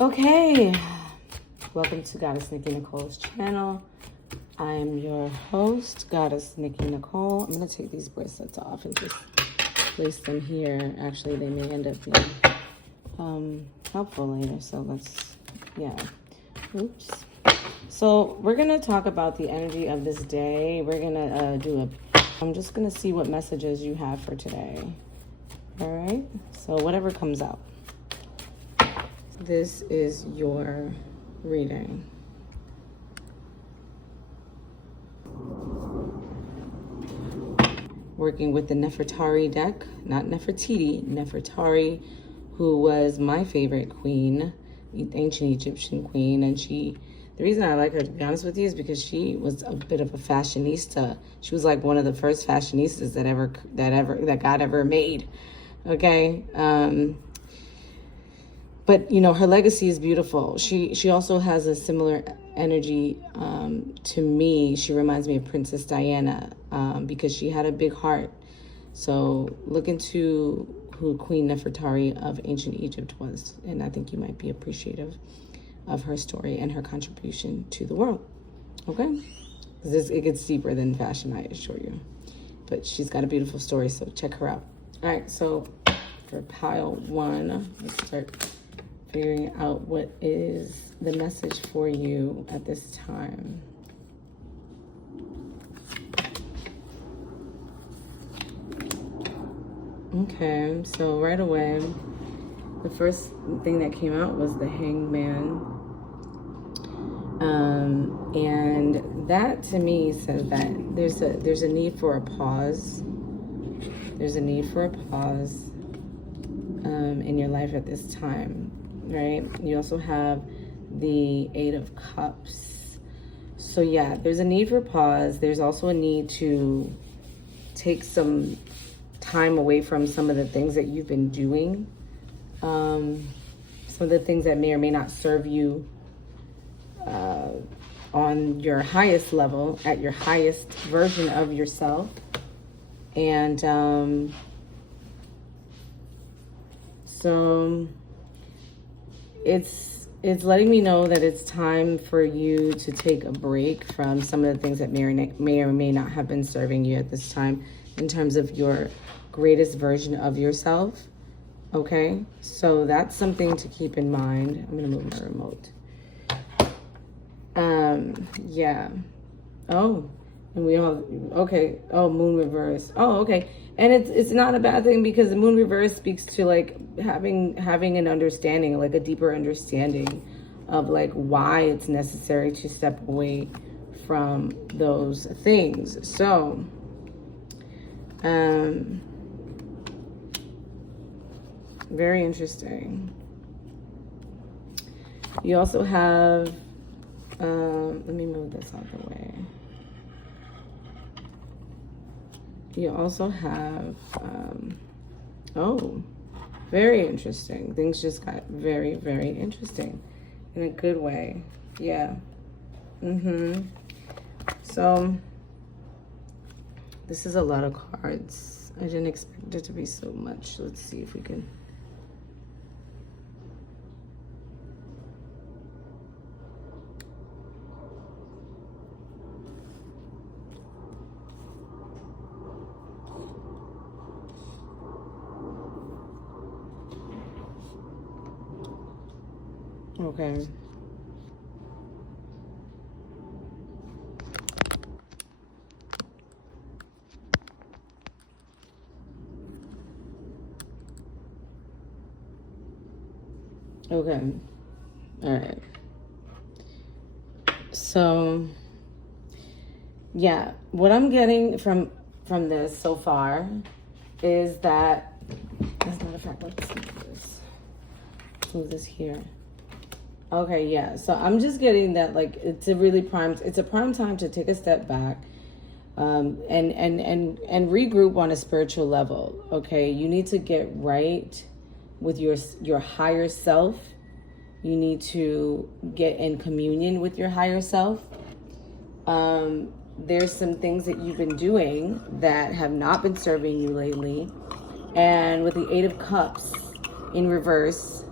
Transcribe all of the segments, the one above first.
Okay, welcome to Goddess Nikki Nicole's channel. I am your host, Goddess Nikki Nicole. I'm going to take these bracelets off and just place them here. Actually, they may end up being helpful later, so let's, oops. So we're going to talk about the energy of this day. We're going to I'm just going to see what messages you have for today. All right, so whatever comes out. This is your reading. Working with the Nefertari deck, not Nefertiti, Nefertari, who was my favorite queen, ancient Egyptian queen. And the reason I like her, to be honest with you, is because she was a bit of a fashionista. She was like one of the first fashionistas that God ever made. Okay. But, you know, her legacy is beautiful. She also has a similar energy to me. She reminds me of Princess Diana because she had a big heart. So look into who Queen Nefertari of ancient Egypt was. And I think you might be appreciative of her story and her contribution to the world. Okay? Because it gets deeper than fashion, I assure you. But she's got a beautiful story, so check her out. All right, so for pile one, let's start figuring out what is the message for you at this time. Okay, so right away, the first thing that came out was the Hangman. And that to me says that there's a need for a pause. There's a need for a pause in your life at this time. Right? You also have the Eight of Cups. So yeah, there's a need for pause. There's also a need to take some time away from some of the things that you've been doing. Some of the things that may or may not serve you on your highest level, at your highest version of yourself. And so it's letting me know that it's time for you to take a break from some of the things that may or may not have been serving you at this time in terms of your greatest version of yourself. Okay, so that's something to keep in mind. I'm gonna move my remote. Yeah. Oh, and we all, okay. Oh, moon reverse. Oh, okay. And it's not a bad thing because the moon reverse speaks to like having an understanding, like a deeper understanding of like why it's necessary to step away from those things. So, very interesting. You also have, let me move this out of the way. You also have, oh, very interesting. Things just got very, very interesting in a good way. Yeah. So this is a lot of cards. I didn't expect it to be so much. Let's see if we can. Okay. Okay. All right. So, yeah, what I'm getting from this so far is that, as a matter of fact, let's move this here. Okay, yeah. So I'm just getting that like it's a prime time to take a step back, and regroup on a spiritual level. Okay, you need to get right with your higher self. You need to get in communion with your higher self. There's some things that you've been doing that have not been serving you lately. And with the Eight of Cups in reverse,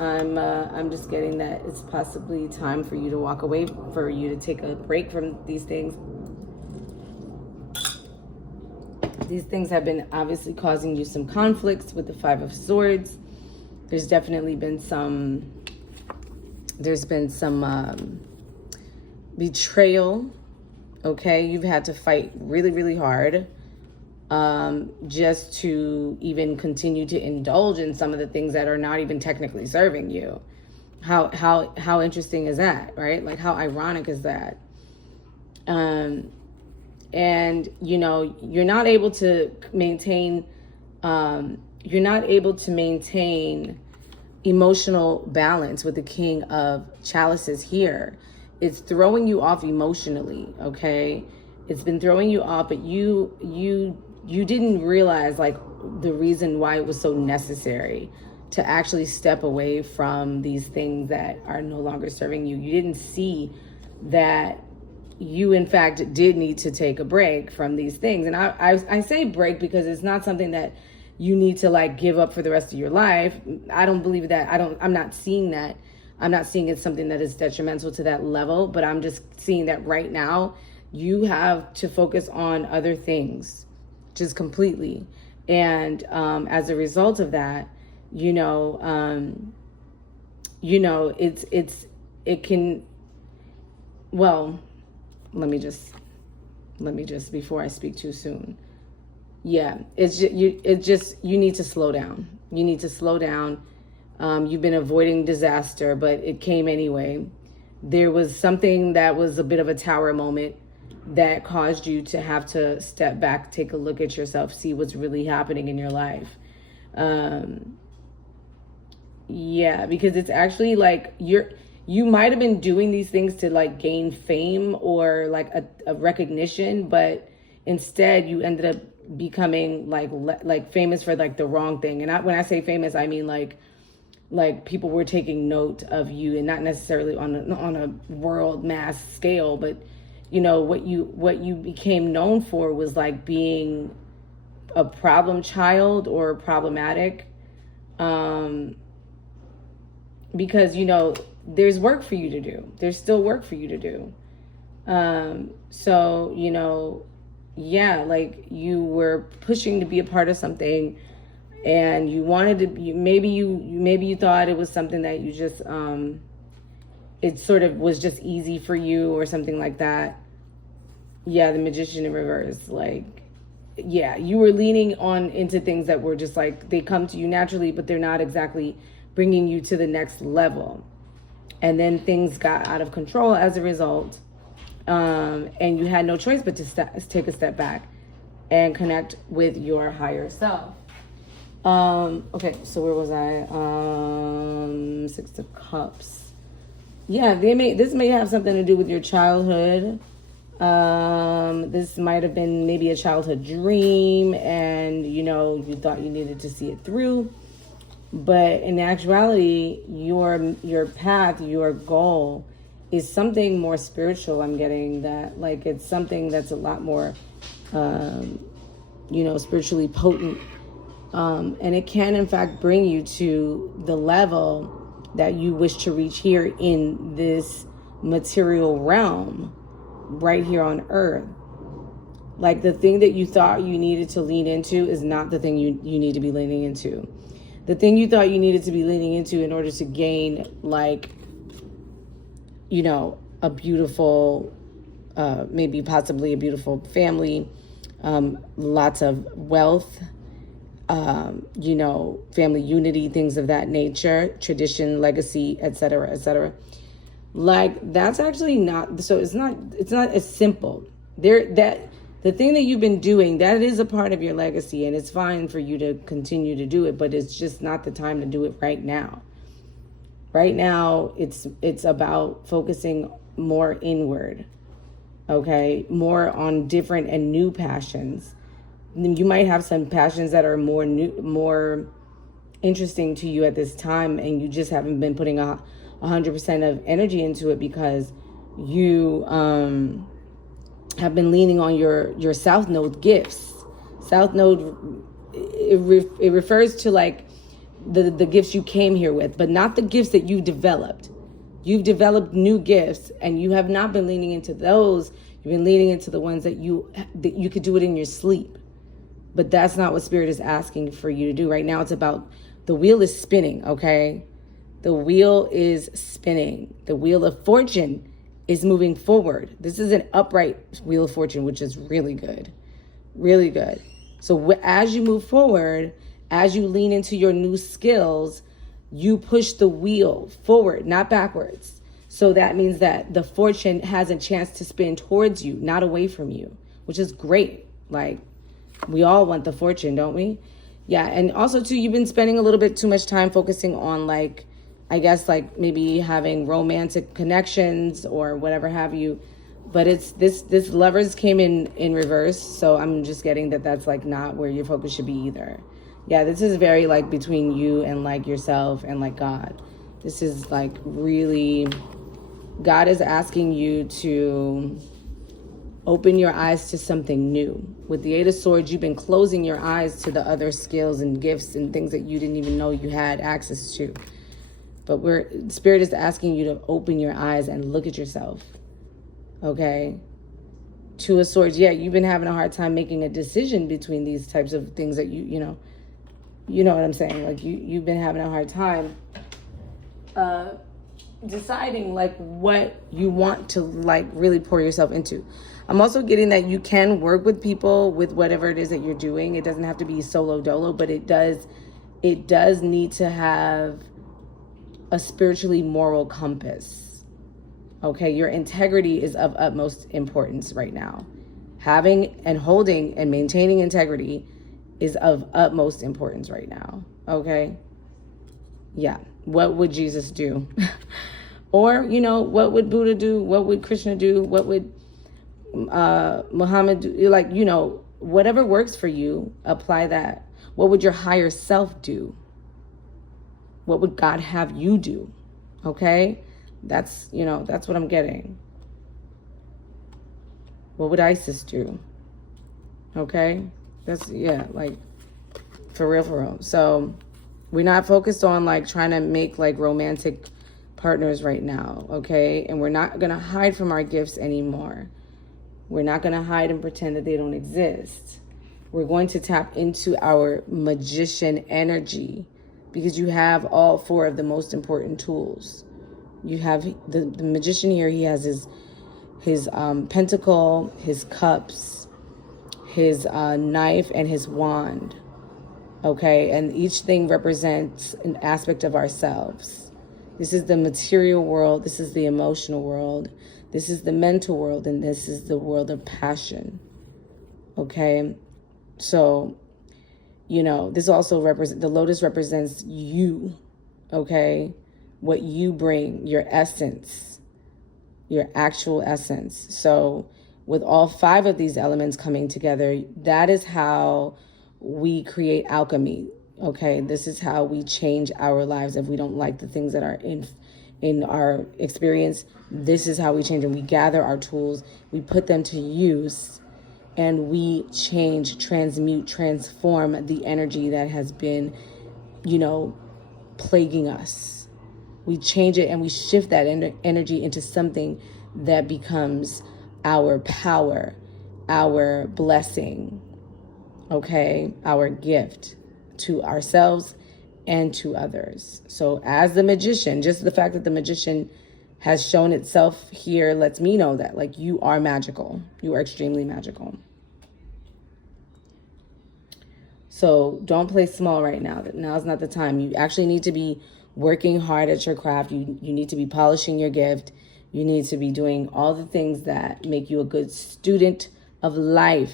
I'm just getting that it's possibly time for you to walk away, for you to take a break from these things. These things have been obviously causing you some conflicts with the Five of Swords. There's definitely been some, betrayal, okay? You've had to fight really, really hard just to even continue to indulge in some of the things that are not even technically serving you. How interesting is that, right? Like, how ironic is that? And, you know, you're not able to maintain emotional balance with the King of Chalices here. It's throwing you off emotionally, okay? It's been throwing you off, but you didn't realize, like, the reason why it was so necessary to actually step away from these things that are no longer serving you. You didn't see that you, in fact, did need to take a break from these things. And I say break because it's not something that you need to, like, give up for the rest of your life. I don't believe that. I'm not seeing that. I'm not seeing it's something that is detrimental to that level, but I'm just seeing that right now you have to focus on other things just completely. And as a result of that, it can, well, let me just before I speak too soon. Yeah, you need to slow down. You need to slow down. You've been avoiding disaster, but it came anyway. There was something that was a bit of a tower moment that caused you to have to step back, take a look at yourself, see what's really happening in your life. Yeah, because it's actually like you might have been doing these things to, like, gain fame or, like, a recognition, but instead you ended up becoming like famous for, like, the wrong thing. And when I say famous, I mean like people were taking note of you, and not necessarily on a world mass scale, but you know what you became known for was, like, being a problem child or problematic, because, you know, there's work for you to do. There's still work for you to do. So, you know, yeah, like, you were pushing to be a part of something, and you wanted to. Maybe you thought it was something that you just it sort of was just easy for you or something like that. Yeah, the Magician in reverse. Like, yeah, you were leaning on into things that were just like, they come to you naturally, but they're not exactly bringing you to the next level. And then things got out of control as a result. And you had no choice but to take a step back and connect with your higher self. Okay, so where was I? Six of Cups. Yeah, this may have something to do with your childhood. This might have been maybe a childhood dream, and, you know, you thought you needed to see it through. But in actuality, your path, your goal is something more spiritual. I'm getting that, like, it's something that's a lot more, spiritually potent. And it can, in fact, bring you to the level that you wish to reach here in this material realm, right here on earth. Like, the thing that you thought you needed to lean into is not the thing you need to be leaning into. The thing you thought you needed to be leaning into in order to gain, like, you know, a beautiful, maybe possibly a beautiful family, lots of wealth, family unity, things of that nature, tradition, legacy, etc., etc. Like, that's actually not, so it's not as simple. The thing that you've been doing, that is a part of your legacy, and it's fine for you to continue to do it, but it's just not the time to do it right now. Right now, it's about focusing more inward, okay? More on different and new passions. You might have some passions that are more interesting to you at this time, and you just haven't been putting 100% of energy into it because you have been leaning on your South Node gifts. South Node, it refers to, like, the gifts you came here with, but not the gifts that you developed. You've developed new gifts, and you have not been leaning into those. You've been leaning into the ones that you could do it in your sleep. But that's not what Spirit is asking for you to do right now. It's about, the wheel is spinning, okay? The wheel is spinning. The wheel of fortune is moving forward. This is an upright wheel of fortune, which is really good. Really good. So as you move forward, as you lean into your new skills, you push the wheel forward, not backwards. So that means that the fortune has a chance to spin towards you, not away from you, which is great. Like, we all want the fortune, don't we? Yeah. And also too, you've been spending a little bit too much time focusing on, like, I guess, like maybe having romantic connections or whatever have you. But it's this Lovers came in reverse. So I'm just getting that that's like not where your focus should be either. Yeah, this is very like between you and like yourself and like God. This is like really, God is asking you to open your eyes to something new. With the Eight of Swords, you've been closing your eyes to the other skills and gifts and things that you didn't even know you had access to. But Spirit is asking you to open your eyes and look at yourself. Okay? Two of Swords, yeah, you've been having a hard time making a decision between these types of things that you know what I'm saying. Like you've been having a hard time deciding like what you want to like really pour yourself into. I'm also getting that you can work with people with whatever it is that you're doing. It doesn't have to be solo dolo, but it does need to have a spiritually moral compass. Okay, your integrity is of utmost importance right now. Having and holding and maintaining integrity is of utmost importance right now. Okay? Yeah. What would Jesus do? Or, what would Buddha do? What would Krishna do? What would Muhammad do? Like, whatever works for you, apply that. What would your higher self do? What would God have you do? Okay? That's what I'm getting. What would Isis do? Okay? That's, yeah, like, for real. So we're not focused on like trying to make like romantic partners right now, okay? And we're not going to hide from our gifts anymore. We're not going to hide and pretend that they don't exist. We're going to tap into our magician energy, because you have all four of the most important tools. You have the magician here. He has his pentacle, his cups, his knife, and his wand. Okay, and each thing represents an aspect of ourselves. This is the material world. This is the emotional world. This is the mental world, and this is the world of passion. Okay, so this also the lotus represents you. Okay, what you bring, your essence, your actual essence. So with all five of these elements coming together, that is how we create alchemy. Okay, this is how we change our lives. If we don't like the things that are in our experience, this is how we change them. We gather our tools, we put them to use, and we change, transmute, transform the energy that has been, plaguing us. We change it and we shift that energy into something that becomes our power, our blessing, okay, our gift to ourselves and to others. So as the magician, just the fact that the magician has shown itself here lets me know that like you are magical. You are extremely magical. So don't play small right now. Now's not the time. You actually need to be working hard at your craft. You need to be polishing your gift. You need to be doing all the things that make you a good student of life.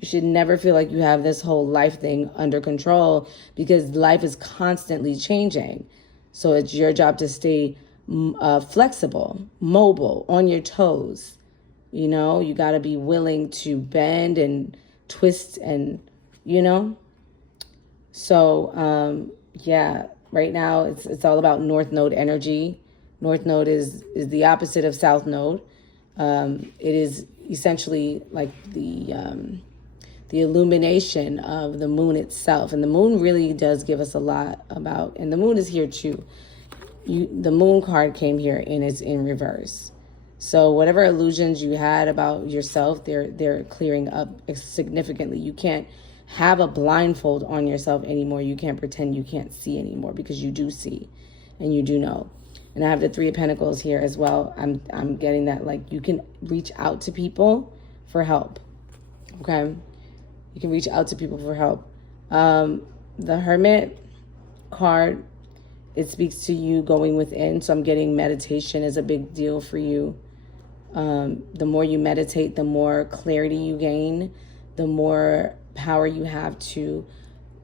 You should never feel like you have this whole life thing under control, because life is constantly changing. So it's your job to stay flexible, mobile, on your toes. You got to be willing to bend and twist and, So, yeah, right now it's all about North Node energy. North Node is the opposite of South Node. It is essentially like the the illumination of the moon itself. And the moon really does give us a lot about, and the moon is here too. The moon card came here and it's in reverse. So whatever illusions you had about yourself, they're clearing up significantly. You can't have a blindfold on yourself anymore. You can't pretend you can't see anymore, because you do see and you do know. And I have the Three of Pentacles here as well. I'm getting that, like, you can reach out to people for help. Okay? You can reach out to people for help. The Hermit card, it speaks to you going within. So I'm getting meditation is a big deal for you. The more you meditate, the more clarity you gain, the more power you have to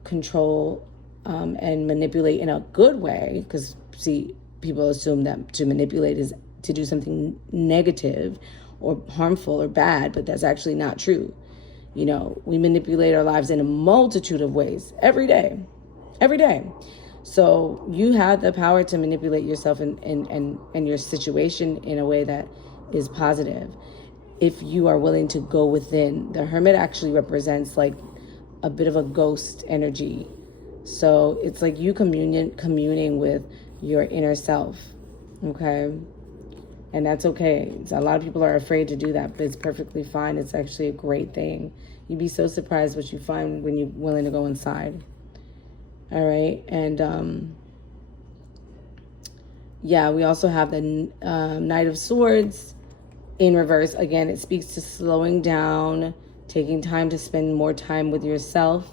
control and manipulate in a good way. Because, see, people assume that to manipulate is to do something negative or harmful or bad, but that's actually not true. You know, we manipulate our lives in a multitude of ways every day. So you have the power to manipulate yourself and your situation in a way that is positive if you are willing to go within. The Hermit actually represents like a bit of a ghost energy. So it's like you communing with your inner self, okay? And that's okay. A lot of people are afraid to do that, but it's perfectly fine. It's actually a great thing. You'd be so surprised what you find when you're willing to go inside. All right. And yeah, we also have the Knight of Swords in reverse. Again, it speaks to slowing down, taking time to spend more time with yourself,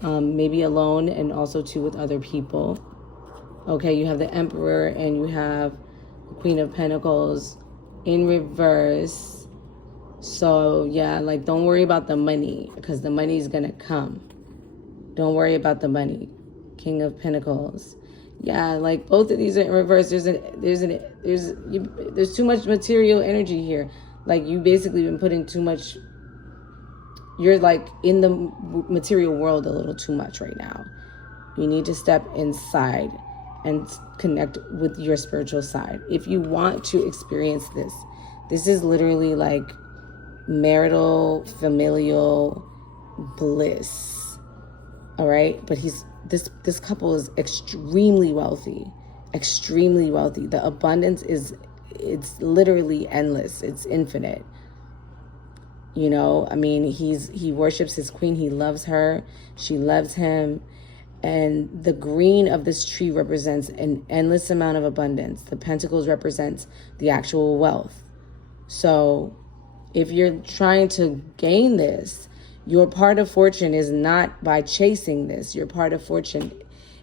maybe alone, and also too with other people. Okay, you have the Emperor and you have the Queen of Pentacles in reverse. So yeah, like, don't worry about the money, because the money is gonna come. Don't worry about the money. King of Pentacles. Yeah, like, both of these are in reverse. There's too much material energy here. Like, you basically been putting too much. You're like in the material world a little too much right now. You need to step inside and connect with your spiritual side. If you want to experience this, this is literally like marital, familial bliss. All right? But this couple is extremely wealthy. The abundance it's literally endless. It's infinite. You know, I mean, he worships his queen. He loves her. She loves him. And the green of this tree represents an endless amount of abundance. The pentacles represents the actual wealth. So if you're trying to gain this, your part of fortune is not by chasing this. Your part of fortune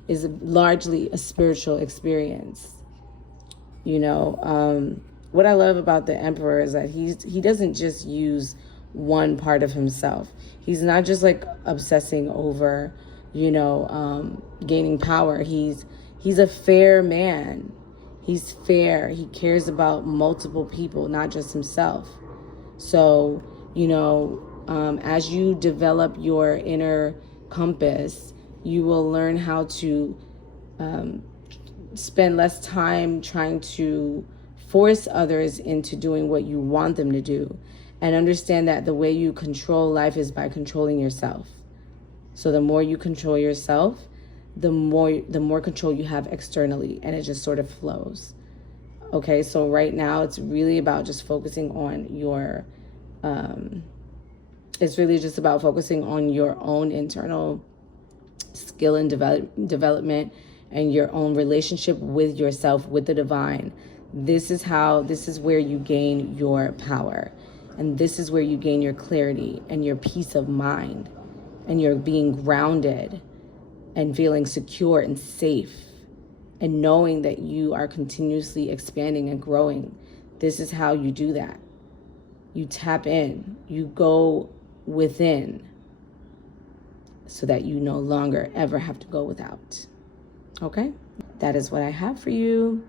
is largely a spiritual experience. You know, what I love about the Emperor is that he doesn't just use one part of himself. He's not just like obsessing over, you know, gaining power. He's a fair man. He's fair. He cares about multiple people, not just himself. So, you know, as you develop your inner compass, you will learn how to spend less time trying to force others into doing what you want them to do, and understand that the way you control life is by controlling yourself. So the more you control yourself, the more control you have externally, and it just sort of flows. Okay, so right now it's really about just focusing on your it's really just about focusing on your own internal skill and development, and your own relationship with yourself, with the divine. This is where you gain your power. And this is where you gain your clarity and your peace of mind. And you're being grounded and feeling secure and safe. And knowing that you are continuously expanding and growing. This is how you do that. You tap in. You go within. So that you no longer ever have to go without. Okay? That is what I have for you.